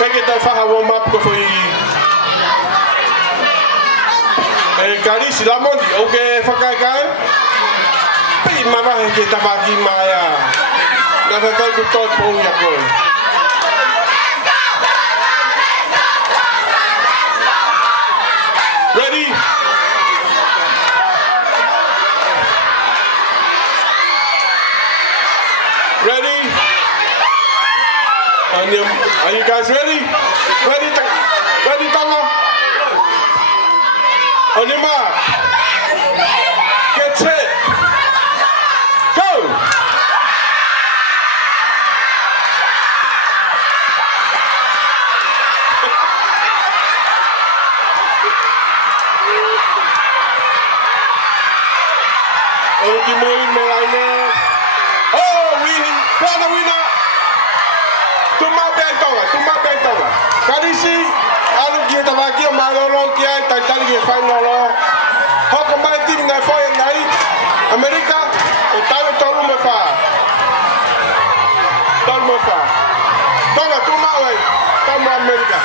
Take the faha warm up ko foi. Kali silamondi oke whakaikai. Pi mawahe ke tawaki maia. Naka kai ku toi pou ia koe. Ready? Ready? Are you guys ready? Ready? Ready, Tonga? On your mark. Get set. Go! Okay, oh, we found a winner. Tumma Tonga. Kadisi, alu kia tawaki o malolo kia taitali kia whainolo. Hoko mai timi nai whai nai, Amerika, o tawe tolu me wha. Tonga, tumma wei, tama Amerika.